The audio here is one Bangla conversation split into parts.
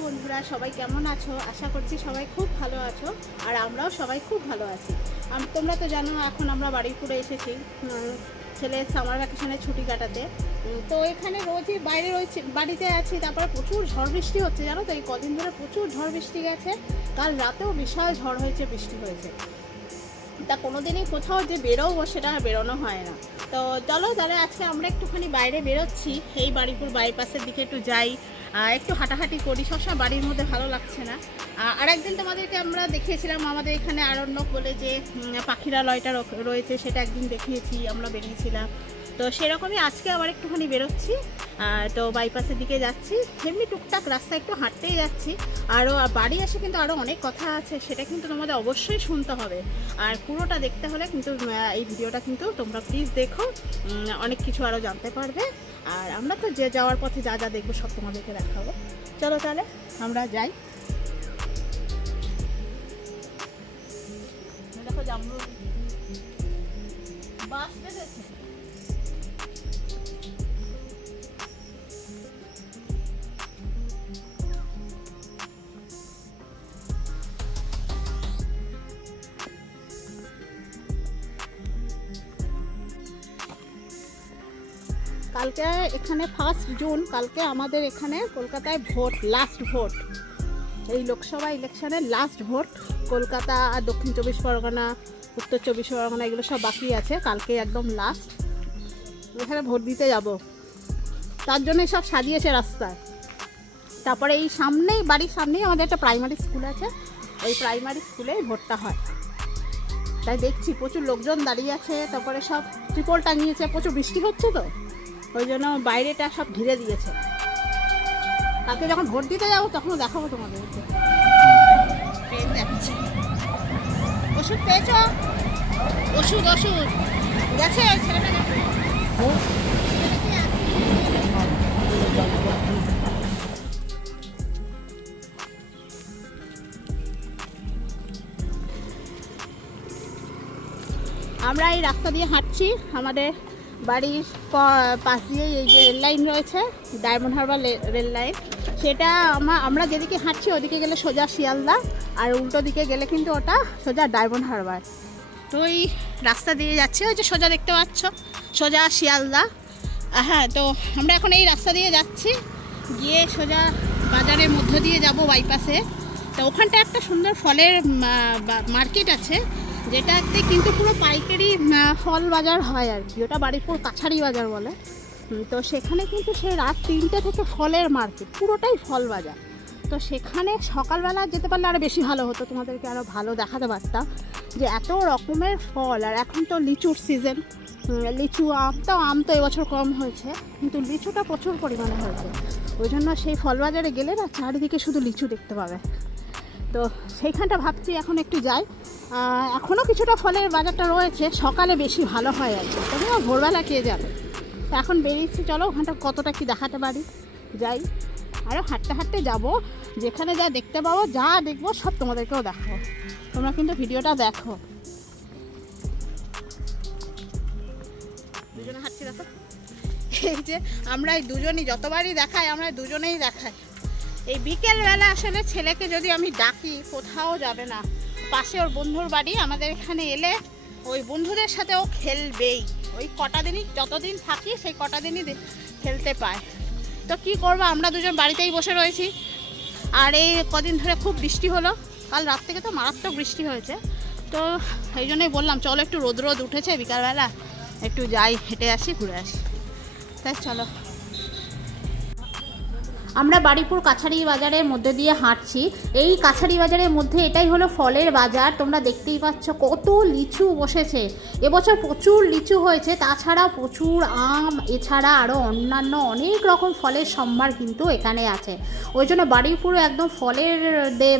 হ্যালো বন্ধুরা, সবাই কেমন আছো? আশা করছি সবাই খুব ভালো আছো আর আমরাও সবাই খুব ভালো আছি। তোমরা তো জানো এখন আমরা বারুইপুরে এসেছি ছেলের সামার ভ্যাকেশনে ছুটি কাটাতে। তো এখানে রোজই বাইরে রয়েছে, বাড়িতে আছি। তারপরে প্রচুর ঝড় বৃষ্টি হচ্ছে, জানো তো এই কদিন ধরে প্রচুর ঝড় বৃষ্টি গেছে। কাল রাতেও বিশাল ঝড় হয়েছে, বৃষ্টি হয়েছে। তা কোনোদিনই কোথাও যে বেরোবো সেটা বেরোনো হয় না। তো চলো তাহলে আজকে আমরা একটুখানি বাইরে বেরোচ্ছি, এই বারুইপুর বাইপাসের দিকে একটু যাই, একটু হাঁটাহাঁটি করি। সবসময় বাড়ির মধ্যে ভালো লাগছে না। আর একদিন তোমাদেরকে আমরা দেখিয়েছিলাম আমাদের এখানে আরণ্যক বলে যে পাখিরালয়টা রয়েছে, সেটা একদিন দেখিয়েছি, আমরা বেরিয়েছিলাম। তো সেরকমই আজকে আবার একটুখানি বেরোচ্ছি। তো বাইপাসের দিকে যাচ্ছি, এমনি টুকটাক রাস্তা একটু হাঁটতেই যাচ্ছি। আরও বাড়ি এসে কিন্তু আরও অনেক কথা আছে, সেটা কিন্তু তোমাদের অবশ্যই শুনতে হবে। আর পুরোটা দেখতে হলে কিন্তু এই ভিডিওটা কিন্তু তোমরা প্লিজ দেখো, অনেক কিছু আরও জানতে পারবে। আর আমরা তো যে যাওয়ার পথে যা যা দেখবো সব তোমাদেরকে দেখাবো। চলো তাহলে আমরা যাই। দেখো জামরুল বাস বেঁধেছে। কালকে এখানে 1 জুন, কালকে আমাদের এখানে কলকাতায় ভোট, লাস্ট ভোট, এই লোকসভা ইলেকশনের লাস্ট ভোট। কলকাতা আর দক্ষিণ 24 পরগনা, উত্তর 24 পরগনা এগুলো সব বাকি আছে, কালকে একদম লাস্ট। এখানে ভোট দিতে যাব, তার জন্যই সব সাজিয়েছে রাস্তায়। তারপরে এই সামনেই, বাড়ির সামনেই আমাদের একটা প্রাইমারি স্কুল আছে, ওই প্রাইমারি স্কুলেই ভোটটা হয়। তাই দেখছি প্রচুর লোকজন দাঁড়িয়ে আছে, তারপরে সব ত্রিপল টাঙিয়েছে, প্রচুর বৃষ্টি হচ্ছে তো ওই জন্য বাইরেটা সব ঘিরে দিয়েছে। কালকে যখন ভোট দিতে যাবো তখন দেখাবো তোমাদেরকে। ট্রেন যাচ্ছে। ওষুধ পেয়েছ? ওষুধ গেছে ওই ছেলেটা গেছে। আমরা এই রাস্তা দিয়ে হাঁটছি, আমাদের বাড়ির পাশ দিয়ে এই যে রেল লাইন রয়েছে, ডায়মন্ড হারবার রেল লাইন, সেটা আমরা যেদিকে হাঁটছি ওদিকে গেলে সোজা শিয়ালদা, আর উল্টো দিকে গেলে কিন্তু ওটা সোজা ডায়মন্ড হারবার। তো এই রাস্তা দিয়ে যাচ্ছি, ওই যে সোজা দেখতে পাচ্ছ সোজা শিয়ালদা। হ্যাঁ, তো আমরা এখন এই রাস্তা দিয়ে যাচ্ছি, গিয়ে সোজা বাজারের মধ্য দিয়ে যাব বাইপাসে। তো ওখানটা একটা সুন্দর ফলের মার্কেট আছে, যেটাতে কিন্তু পুরো পাইকারি ফল বাজার হয় আর কি, ওটা বারুইপুর কাছারি বাজার বলে। তো সেখানে কিন্তু সেই রাত 3টে থেকে ফলের মার্কেট, পুরোটাই ফল বাজার। তো সেখানে সকালবেলা যেতে পারলে আরও বেশি ভালো হতো, তোমাদেরকে আরও ভালো দেখাতে পারতাম যে এত রকমের ফল। আর এখন তো লিচুর সিজন, লিচু, আম তো এবছর কম হয়েছে, কিন্তু লিচুটা প্রচুর পরিমাণে হয়েছে। ওই জন্য সেই ফল বাজারে গেলে না চারিদিকে শুধু লিচু দেখতে পাবে। তো সেইখানটা ভাবছি এখন একটু যাই। এখনও কিছুটা ফলের বাজারটা রয়েছে, সকালে বেশি ভালো হয় আর কি, তবে ভোরবেলা কে যাবে। তো এখন বেরিয়েছি, চলো ওখানটা কতটা কি দেখাতে পারি যাই। আরও হাঁটতে হাঁটতে যাবো, যেখানে যা দেখতে পাবো, যা দেখবো সব তোমাদেরকেও দেখাবো। তোমরা কিন্তু ভিডিওটা দেখো। দুজনে হাঁটছি, দেখো এই যে আমরা এই দুজনই, যতবারই দেখাই আমরা দুজনেই দেখাই। এই বিকেলবেলা আসলে ছেলেকে যদি আমি ডাকি কোথাও যাবে না, পাশে ওর বন্ধুর বাড়ি, আমাদের এখানে এলে ওই বন্ধুদের সাথে ও খেলবেই। ওই কটা দিনই, যতদিন থাকি সেই কটা দিনই খেলতে পায়। তো কি করবো, আমরা দুজন বাড়িতেই বসে রয়েছি। আর এই কদিন ধরে খুব বৃষ্টি হলো, কাল রাত থেকে তো মারাত্মক বৃষ্টি হয়েছে। তো এই জন্যই বললাম চলো একটু রোদ উঠেছে, বিকালবেলা একটু যাই, হেঁটে আসি, ঘুরে আসি। তাই চলো। আমরা বারুইপুর কাছারি বাজারের মধ্যে দিয়ে হাঁটছি। এই কাছারি বাজারের মধ্যে এটাই হলো ফলের বাজার। তোমরা দেখতেই পাচ্ছ কত লিচু বসেছে, এবছর প্রচুর লিচু হয়েছে, তাছাড়া প্রচুর আম, এছাড়া আরও অন্যান্য অনেক রকম ফলের সম্ভার কিন্তু এখানে আছে। ওই জন্য বারুইপুরে একদম ফলের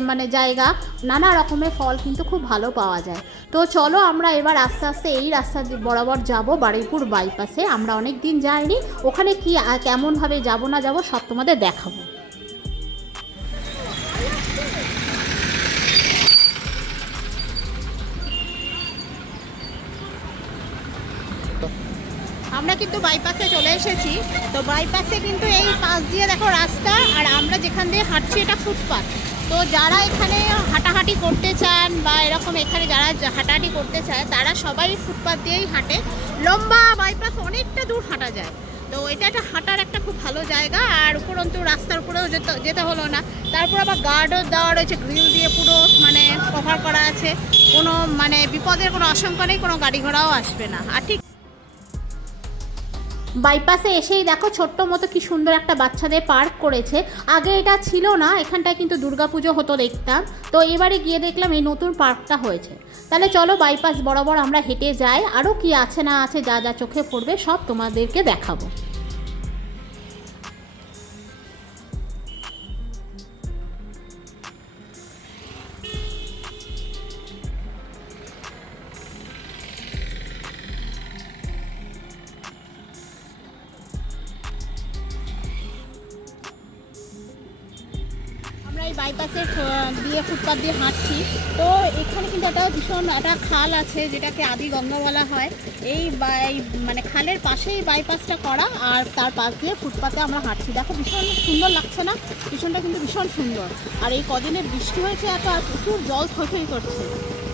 মানে জায়গা, নানা রকমের ফল কিন্তু খুব ভালো পাওয়া যায়। তো চলো আমরা এবার আস্তে আস্তে এই রাস্তা বরাবর যাব বারুইপুর বাইপাসে। আমরা অনেক দিন যাইনি, ওখানে কি কেমনভাবে যাব না যাব সব তোমাদের দেখাবো। আমরা কিন্তু বাইপাসে চলে এসেছি। তো বাইপাসে কিন্তু এই পাশ দিয়ে দেখো রাস্তা, আর আমরা যেখান দিয়ে হাঁটছি এটা ফুটপাথ। তো যারা এখানে হাঁটাহাঁটি করতে চান বা এরকম এখানে যারা হাঁটাহাঁটি করতে চায় তারা সবাই ফুটপাথ দিয়েই হাঁটে। লম্বা বাইপাস অনেকটা দূর হাঁটা যায়। তো এটা একটা হাঁটার একটা খুব ভালো জায়গা। আর উপরন্তু রাস্তার উপরেও যেতে হলো না। তারপর আবার গার্ডও দেওয়া রয়েছে, গ্রিল দিয়ে পুরো মানে কভার করা আছে। কোনো মানে বিপদের কোনো আশঙ্কা নেই, কোনো গাড়ি ঘোড়াও আসবে না। আর ঠিক বাইপাসে এসেই দেখো ছোট্ট মতো কি সুন্দর একটা বাচ্চাদের পার্ক করেছে। আগে এটা ছিল না, এখানটায় কিন্তু দুর্গাপুজো হতো দেখতাম। তো এবারে গিয়ে দেখলাম এই নতুন পার্কটা হয়েছে। তাহলে চলো বাইপাস বরাবর আমরা হেঁটে যাই, আরও কি আছে না আছে যা যা চোখে পড়বে সব তোমাদেরকে দেখাবো। এই বাইপাসের দিয়ে ফুটপাথ দিয়ে হাঁটছি। তো এখানে কিন্তু একটা ভীষণ একটা খাল আছে যেটাকে আদি গঙ্গা বলা হয়। এই মানে খালের পাশেই বাইপাসটা করা, আর তার পাশ দিয়ে ফুটপাথে আমরা হাঁটছি। দেখো ভীষণ সুন্দর লাগছে না? ভীষণটা কিন্তু ভীষণ সুন্দর। আর এই কদিনে বৃষ্টি হয়েছে এত, আর প্রচুর জল থই করছে।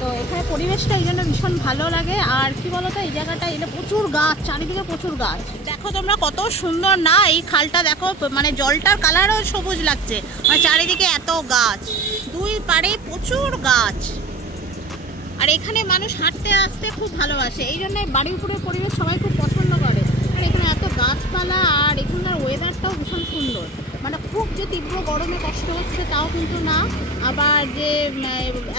তো এখানে পরিবেশটা এই জন্য ভীষণ ভালো লাগে। আর কি বলতো, এই জায়গাটা এলে প্রচুর গাছ, চারিদিকে প্রচুর গাছ। দেখো তোমরা কত সুন্দর না এই খালটা, দেখো মানে জলটার কালারও সবুজ লাগছে, মানে চারিদিকে এত গাছ, দুই পাড়ে প্রচুর গাছ। আর এখানে মানুষ হাঁটতে আসতে খুব ভালোবাসে, এই জন্য বাড়ির উপরের পরিবেশ সবাই খুব পছন্দ করে। আর এখানে এত গাছপালা, আর এখানকার ওয়েদারটাও ভীষণ সুন্দর। মানে খুব যে তীব্র গরমে কষ্ট হচ্ছে তাও কিন্তু না, আবার যে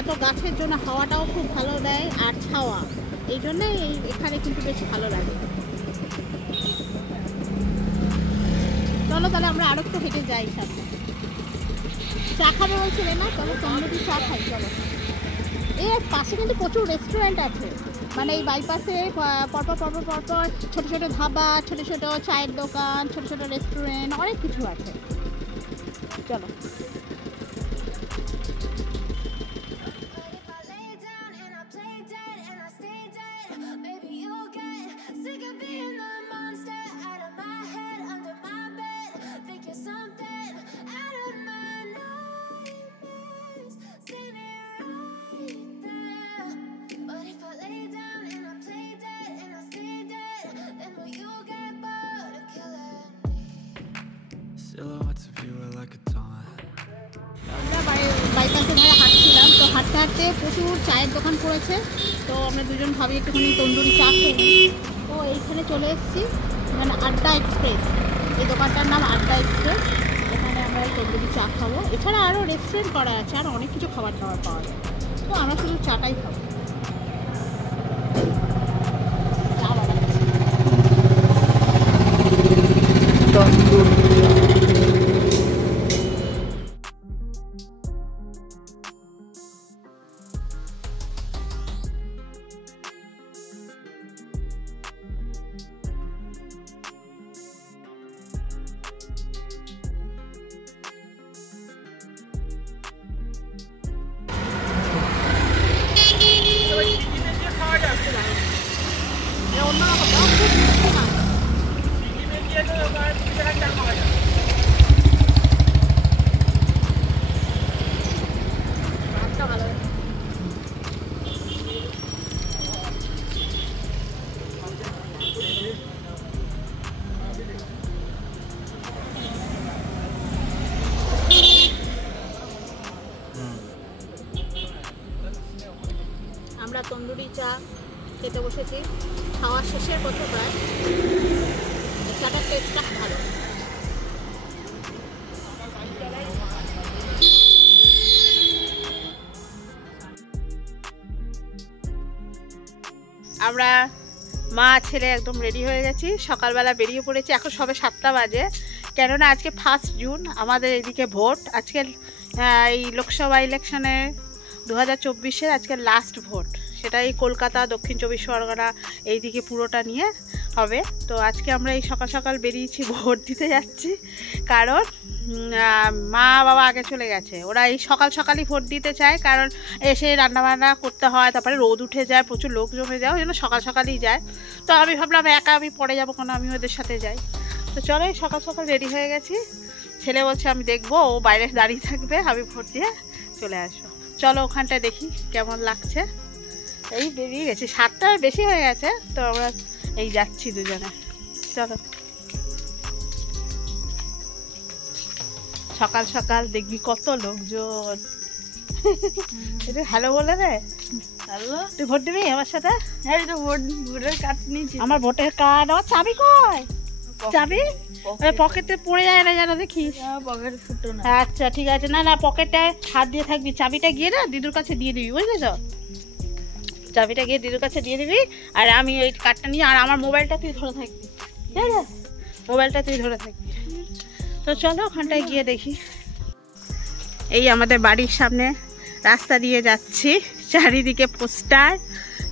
এত গাছের জন্য হাওয়াটাও খুব ভালো দেয় আর ছাওয়া, এই জন্য এখানে কিন্তু বেশ ভালো লাগে। চলো তাহলে আমরা আরো একটু হেঁটে যাই সাথে। চা খাবে বলছিলে না? চলো তন্দুরি চা খাই চলো। এর পাশে কিন্তু প্রচুর রেস্টুরেন্ট আছে, মানে এই বাইপাসে পরপর ছোট ছোট ধাবা, ছোট ছোট চায়ের দোকান, ছোট ছোট রেস্টুরেন্ট, অনেক কিছু আছে। চলো বাইপাসে ধারে হাঁটছিলাম, তো হাঁটতে হাঁটতে প্রচুর চায়ের দোকান পড়েছে। তো আমরা দুজন ভাবি একটুখানি তন্দুরি চা খাই। তো এইখানে চলে এসেছি, মানে আড্ডা এক্সপ্রেস, এই দোকানটার নাম আড্ডা এক্সপ্রেস। এখানে আমরা তন্দুরি চা খাবো। এছাড়া আরও রেস্টুরেন্ট করা আছে, আর অনেক কিছু খাবার দাবার পাওয়া যায়। তো আমরা শুধু চাটাই খাবো। আমরা তন্দুরি চা খেতে বসেছি, খাওয়া শেষের পথে প্রায়। চাটার টেস্টটা ভালো। আমরা মা ছেলে একদম রেডি হয়ে গেছি, সকালবেলা বেরিয়ে পড়েছি। এখন সবে 7টা বাজে, কেননা আজকে 1 জুন, আমাদের এদিকে ভোট। আজকে এই লোকসভা ইলেকশনে 2024-এর আজকে লাস্ট ভোট, সেটা এই কলকাতা, দক্ষিণ 24 পরগনা এইদিকে পুরোটা নিয়ে হবে। তো আজকে আমরা এই সকাল সকাল বেরিয়েছি, ভোট দিতে যাচ্ছি। কারণ মা বাবা আগে চলে গেছে। ওরা এই সকাল সকালই ভোট দিতে চায়, কারণ এসে রান্নাবান্না করতে হয়, তারপরে রোদ উঠে যায়, প্রচুর লোক জমে যায়, ওই জন্য সকাল সকালই যায়। তো আমি ভাবলাম একা আমি পরে যাবো, কোনো আমি ওদের সাথে যাই। তো চলো সকাল সকাল রেডি হয়ে গেছি। ছেলে বলছে আমি দেখবো, ও বাইরে দাঁড়িয়ে থাকবে, আমি ভোট দিয়ে চলে আসবো। চলো ওখানটায় দেখি কেমন লাগছে। এই বেরিয়ে গেছি, 7টার বেশি হয়ে গেছে, তো আমরা এই যাচ্ছি দুজনে। চলো সকাল সকাল দেখবি কত লোকজন। এটা হ্যালো বলে রে। হ্যালো, তুই ভোট দিবি আমার সাথে? হ্যাঁ, তো ভোটের কার্ড নিয়েছি। আমার ভোটের কার্ড, আমার চাবি কই? চাবি পকেটে পড়ে যায় না যেন, দেখিস। পকেটে ফুটো না। আচ্ছা ঠিক আছে, না না পকেটে হাত দিয়ে থাকবি, চাবিটা গিয়ে না দিদুর কাছে দিয়ে দিবি, বুঝলি তো? চাবিটা গিয়ে দিদুর কাছে দিয়ে দিবি, আর আমি ওই কার্ডটা নিয়ে, আর আমার মোবাইলটা তুই ধরে থাকবি, ঠিক আছে? মোবাইলটা তুই ধরে থাকবি। তো চলো ওখানটায় গিয়ে দেখি। এই আমাদের বাড়ির সামনে রাস্তা দিয়ে যাচ্ছি, চারিদিকে পোস্টার,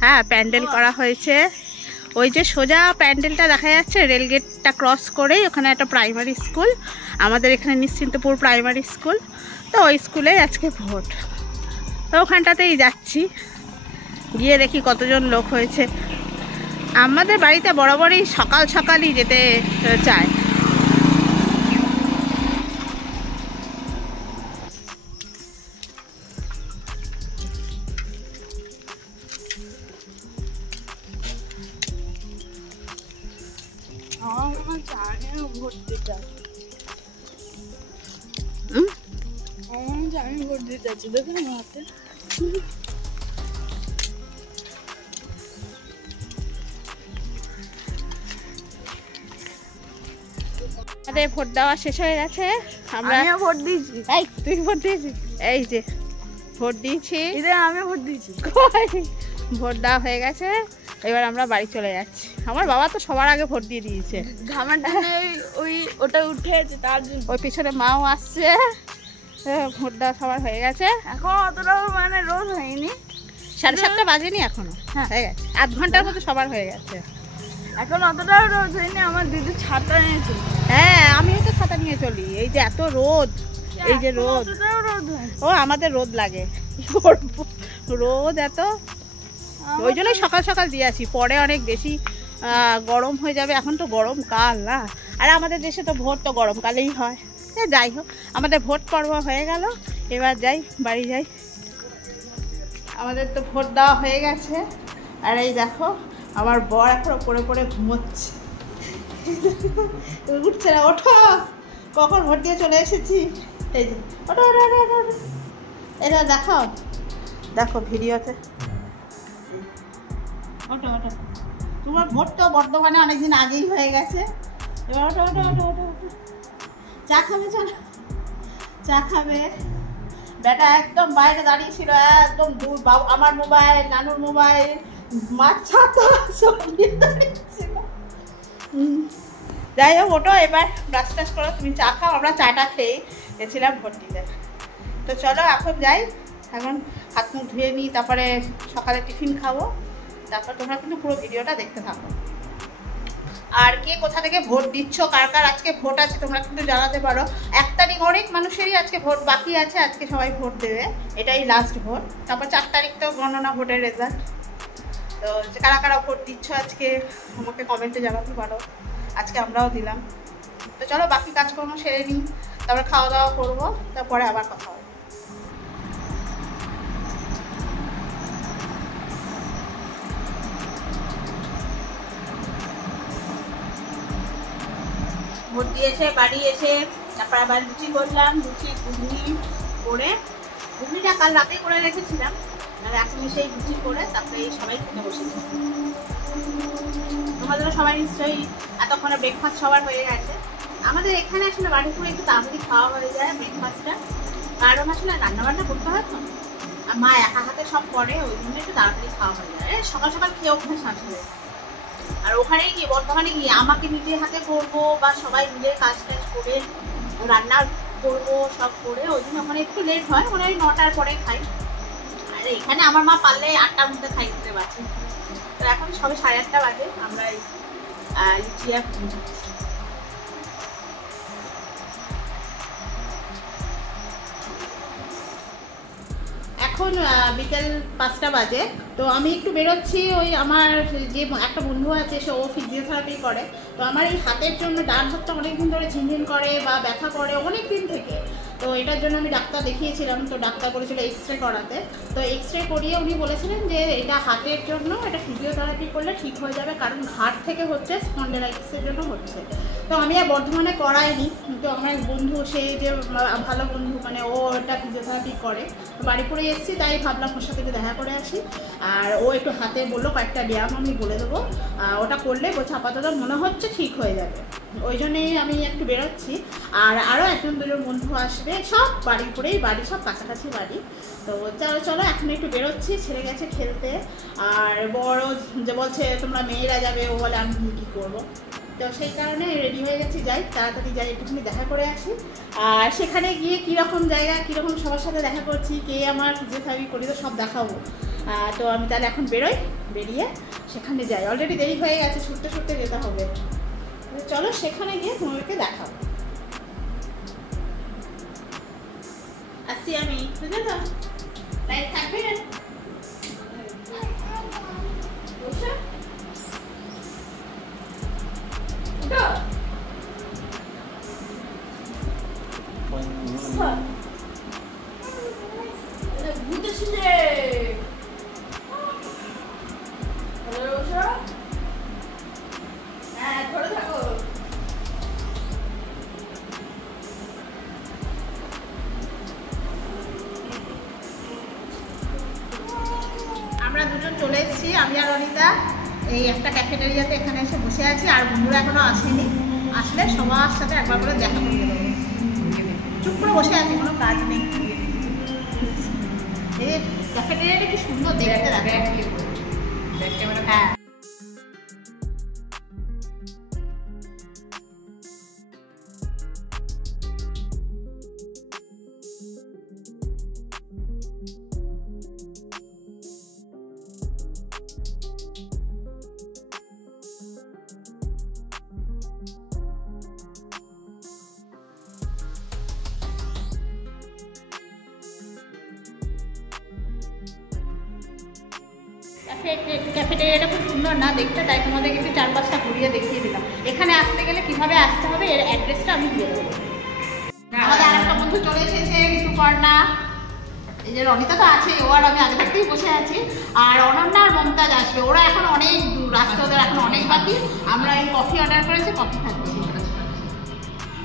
হ্যাঁ প্যান্ডেল করা হয়েছে। ওই যে সোজা প্যান্ডেলটা দেখা যাচ্ছে, রেলগেটটা ক্রস করেই ওখানে একটা প্রাইমারি স্কুল, আমাদের এখানে নিশ্চিন্তপুর প্রাইমারি স্কুল। তো ওই স্কুলে আজকে ভোট, তো ওখানটাতেই যাচ্ছি, গিয়ে দেখি কতজন লোক হয়েছে। আমাদের বাড়িতে বরাবরই সকাল সকালই যেতে চায়। ভোট দিতে আমি ভোট দিতে আছি, দেখুন হাতে। আমাদের ভোট দেওয়া শেষ হয়ে গেছে, আমরা ভোট দিয়েছি। এই তুই ভোট দিয়েছিস? এই যে ভোট দিয়েছি, আমি ভোট দিয়েছি। ভোট দেওয়া হয়ে গেছে, এবার আমরা বাড়ি চলে যাচ্ছি। আমার বাবা তো সবার আগে ভোট দিয়ে দিয়েছে। ওটা উঠেছে, তার ওই পিছনে মাও আসছে। ভোট দেওয়া সবার হয়ে গেছে, এখন অতটাও মানে রোদ হয়নি, 7:30 বাজেনি এখনো, হয়ে গেছে 8 ঘন্টার মতো সবার হয়ে গেছে। এখন অতটাও রোদ হয়নি। আমার দিদি ছাতা নিয়েছে। হ্যাঁ আমিও তো ছাতা নিয়ে চলি, এই যে এত রোদ, এই যে রোদ, ও আমাদের রোদ লাগে, রোদ এত, ওই জন্যই সকাল সকাল দিয়ে আসি, পরে অনেক বেশি গরম হয়ে যাবে। এখন তো গরমকাল না, আর আমাদের দেশে তো ভোট তো গরমকালেই হয়। যাই হোক, আমাদের ভোট পর্ব হয়ে গেল, এবার যাই বাড়ি যাই। আমাদের তো ভোট দেওয়া হয়ে গেছে, আর এই দেখো আমার বর এখনো পড়ে পড়ে ঘুমোচ্ছে, উঠছে না। ওঠো, কখন ভোট দিয়ে চলে এসেছি। এই যে ওঠো ওঠো ওঠো ওঠো, এটা দেখাও, দেখো ভিডিওতে। ওঠো ওঠো, তোমার ভোট তো বর্ধমানে অনেকদিন আগেই হয়ে গেছে। এবার ওঠো ওঠো ওঠো ওঠো ওঠো, চা খাবে? চলো চা খাবে। বেটা একদম বাইরে দাঁড়িয়ে ছিল, একদম আমার মোবাইল, নানুর মোবাইল, মাছ ছাতা সব নিয়ে দাঁড়িয়েছিল। যাই হোক, ওঠো এবার ব্রাশ টাশ করো, তুমি চা খাও। আমরা চাটা খেয়ে গেছিলাম ভোট দিতে। তো চলো এখন যাই, এখন হাত মুখ ধুয়ে নিই, তারপরে সকালে টিফিন খাবো, তারপর তোমরা কিন্তু পুরো ভিডিওটা দেখতে থাকো। আর কে কোথা থেকে ভোট দিচ্ছ, কার কার আজকে ভোট আছে তোমরা কিন্তু জানাতে পারো। 1 তারিখ অনেক মানুষেরই আজকে ভোট বাকি আছে, আজকে সবাই ভোট দেবে, এটাই লাস্ট ভোট। তারপর 4 তারিখ তো গণনা, ভোটের রেজাল্ট। তো কারা কারা ভোট দিচ্ছ আজকে আমাকে কমেন্টে জানাতে পারো, আজকে আমরাও দিলাম। তো চলো বাকি কাজকর্ম সেরে নিই, তারপর খাওয়া দাওয়া করবো, তারপরে আবার কথা হবে। ভোট দিয়ে এসে বাড়ি এসে তারপর আবার লুচি করলাম, লুচি ঘুগনি করে, ঘুগনিটা কাল রাতেই করে রেখেছিলাম, আর এখন সেই লুচি করে তারপরে সবাই খেতে বসেছি। তোমাদেরও সবাই নিশ্চয়ই এতক্ষণে ব্রেকফাস্ট সবার হয়ে গেছে। আমাদের এখানে আসলে বাড়িপুরে একটু তাড়াতাড়ি খাওয়া হয়ে যায় ব্রেকফাস্টটা, কারণ আসলে রান্নাবান্না করতে হয় তো, আর মা একা হাতে সব করে, ওই জন্য একটু তাড়াতাড়ি খাওয়া হয়ে যায়। সকাল সকাল খেয়ে অভ্যাস আসলে, আর ওখানে গিয়ে বর্তমানে গিয়ে আমাকে নিজের হাতে করবো বা সবাই নিজের কাজ টাজ করে রান্না করবো, সব করে, ওই জন্য ওখানে একটু লেট হয়, মানে 9টার পরে খাই। আর এখানে আমার মা পারলে 8টার মধ্যে খাই দিতে পারছে। তো এখন সবে 8:30 বাজে, আমরা লুচি আর ঘুগনি খাচ্ছি। এখন বিকেল 5টা বাজে। তো আমি একটু বেরোচ্ছি, ওই আমার যে একটা বন্ধু আছে সে ও ফিজিওথেরাপি করে। তো আমার এই হাতের জন্য ডান হাতটা অনেকদিন ধরে ঝিনঝিন করে বা ব্যথা করে অনেক দিন থেকে। তো এটার জন্য আমি ডাক্তার দেখিয়েছিলাম, তো ডাক্তার বলেছিল এক্সরে করাতে। তো এক্সরে করিয়ে উনি বলেছিলেন যে এটা হাতের জন্য, এটা ফিজিওথেরাপি করলে ঠিক হয়ে যাবে, কারণ হার্ট থেকে হচ্ছে, স্পন্ডেলাইটিসের জন্য হচ্ছে। তো আমি আর বর্ধমানে করাইনি, কিন্তু আমার এক বন্ধু, সে যে ভালো বন্ধু, মানে ও এটা ফিজিওথেরাপি করে, বাড়িপুরে এসেছি, তাই ভাবলাম ওর সাথে দেখা করে আসি। আর ও একটু হাতে বললো কয়েকটা ব্যায়াম আমি বলে দেবো, ওটা করলে বলছে আপাতত মনে হচ্ছে ঠিক হয়ে যাবে। ওই জন্যেই আমি একটু বেরোচ্ছি। আর আরও 1-2জন বন্ধু আসবে, সব বাড়িপুরেই বাড়ি, সব কাছাকাছি বাড়ি। তো চলো চলো এখন একটু বেরোচ্ছি, ছেড়ে গেছে খেলতে। আর বড় যে বলছে তোমরা মেয়েরা যাবে, ও বলে আমি কী করবো। তো সেই কারণে রেডি হয়ে গেছি, যাই তাড়াতাড়ি যাই, একটুখানি দেখা করে আসি। আর সেখানে গিয়ে কীরকম জায়গা, কীরকম সবার সাথে দেখা করছি, কে আমার ফিজিওথেরাপি করি, তো সব দেখাবো। তো আমি তাহলে এখন বেরোই, বেরিয়ে সেখানে যাই। অলরেডি দেরি হয়ে গেছে, ছুটতে ছুটতে যেতে হবে। চলো সেখানে গিয়ে তোমাদেরকে দেখাবো। আসছি আমি, বুঝলে তো? লাইট থাকবে না? আমরা দুজন চলে এসেছি, আমি আর অনিতা, এই একটা ক্যাফেটেরিয়াতে এখানে এসে বসে আছি। আর বন্ধুরা এখনো আসেনি, আসলে সবার সাথে একবার করে দেখা করে দেবো। চুপ করে বসে আছি, কোনো কাজ নেই। এই ক্যাফেটেরিয়াটা কি সুন্দর দেখতে লাগে। হ্যাঁ, ক্যাফেটেরিয়াটা খুব সুন্দর না দেখতে, তাই তোমাদেরকে একটু 4-5টা ঘুরিয়ে দেখিয়ে দিলাম। এখানে আসতে গেলে কিভাবে আসতে হবে এর অ্যাড্রেসটা আমি দিয়ে দেবো। আমাদের আরেকটা বন্ধু চলে এসেছে, ঋতুপর্ণা। এই যে রনিতা তো আছে, ও আর আমি আগে থাকতেই বসে আছি। আর অনন্যা আর মমতাজ আসবে, ওরা এখন অনেক দূর, রাস্তা ওদের এখন অনেক বাকি। আমরা এই কফি অর্ডার করেছি, কফি খাচ্ছি।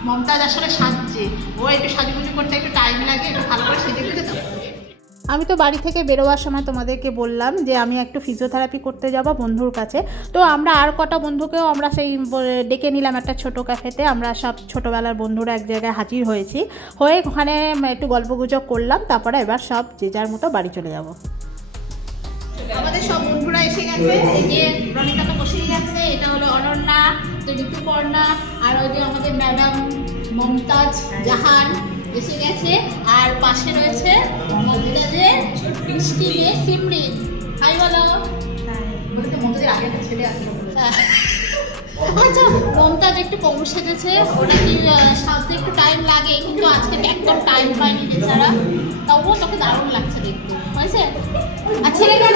মমতাজ আসলে সাজছে, ও একটু সাজুগুজু করতে একটু টাইম লাগে, একটু ভালো করে সেজে গুজে দেবো। আমি তো বাড়ি থেকে বেরোবার সময় তোমাদেরকে বললাম যে আমি একটু ফিজিওথেরাপি করতে যাব বন্ধুর কাছে। তো আমরা আর কটা বন্ধুকেও আমরা সেই ডেকে নিলাম একটা ছোট ক্যাফেতে। আমরা সব ছোটোবেলার বন্ধুরা এক জায়গায় হাজির হয়েছি, হয়ে ওখানে একটু গল্পগুজব করলাম। তারপরে এবার সব যে যার মতো বাড়ি চলে যাব। আমাদের সব বন্ধুরা এসে গেছে, এই যে রনিতা তো বসেই গেছে, এটা হলো অনন্যা, ঋতুপর্ণা, আর ওই যে আমাদের ম্যাডাম মমতাজ জাহান এসে গেছে। আর পাশে রয়েছে মমতাজের মিষ্টি মেয়ে সিমরিন। হাই বলো। বলে তো মমতাজের আগে একটা ছেলে আছে। আচ্ছা, মমতাজ একটু কম সেজেছে, ওটা কি সাজতে একটু টাইম লাগে, কিন্তু আজকে একদম টাইম পাইনি বেচারা। তবুও তোকে দারুণ লাগছে দেখতে, হয়েছে? আর ছেলেটা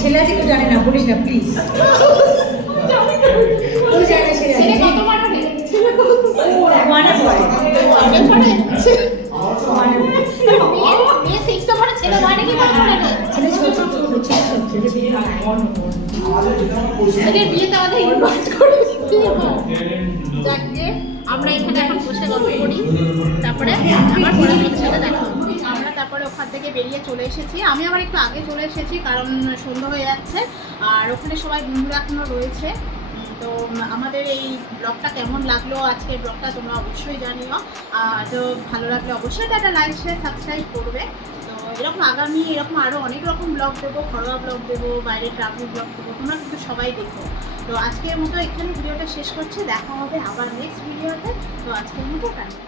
ছেলে আছে কেউ জানে না, বলিস না প্লিজ। ছেলে কত মানো নেই, আমরা এখানে এখন বসে গল্প করি, তারপরে আবার পড়াশোনার সাথে দেখা হবে। আমরা তারপরে ওখান থেকে বেরিয়ে চলে এসেছি। আমি আবার একটু আগে চলে এসেছি, কারণ সন্ধ্যা হয়ে যাচ্ছে। আর ওখানে সবাই বন্ধুরা এখনো রয়েছে। তো আমাদের এই ব্লগটা কেমন লাগলো, আজকের ব্লগটা তোমরা অবশ্যই জানিও। তো ভালো লাগলে অবশ্যই একটা লাইক শেয়ার সাবস্ক্রাইব করবে। তো এরকম আগামী এরকম আরও অনেক রকম ব্লগ দেবো, ঘরোয়া ব্লগ দেবো, বাইরে ট্রাভেল ব্লগ দেবো, তোমরা কিন্তু সবাই দেখো। তো আজকের মতো এখানে ভিডিওটা শেষ করছি, দেখা হবে আবার নেক্সট ভিডিওতে। তো আজকের মতো টাটা।